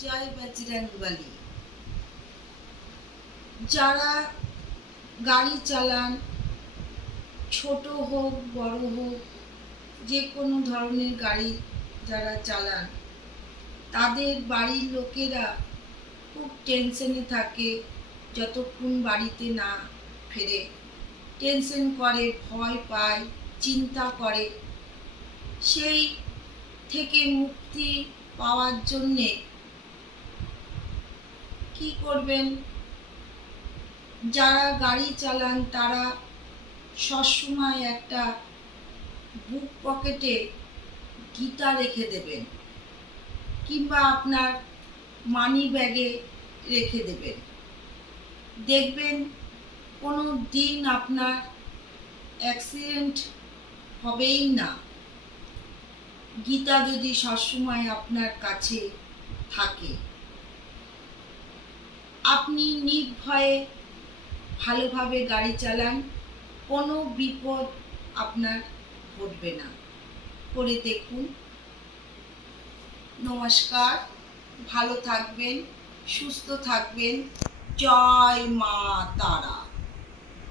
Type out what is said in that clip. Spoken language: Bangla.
জয় বজরংবলী। যারা গাড়ি চালান, ছোট হোক বড় হোক, যে কোনো ধরনের গাড়ি যারা চালান, তাদের বাড়ির লোকেরা খুব টেনশনে থাকে যতক্ষণ বাড়িতে না ফেরে। টেনশন করে, ভয় পায়, চিন্তা করে। সেই থেকে মুক্তি পাওয়ার জন্যে কি করবেন? যারা গাড়ি চালান তারা সবসময় একটা বুক পকেটে গীতা রেখে দেবেন, কিংবা আপনার মানি ব্যাগে রেখে দেবেন। দেখবেন কোনো দিন আপনার অ্যাক্সিডেন্ট হবেই না, গীতা যদি সবসময় আপনার কাছে থাকে। আপনি নির্ভয়ে ভালোভাবে গাড়ি চালান, কোনো বিপদ আপনার ঘটবে না। করে দেখুন। নমস্কার, ভালো থাকবেন, সুস্থ থাকবেন। জয় মা তারা।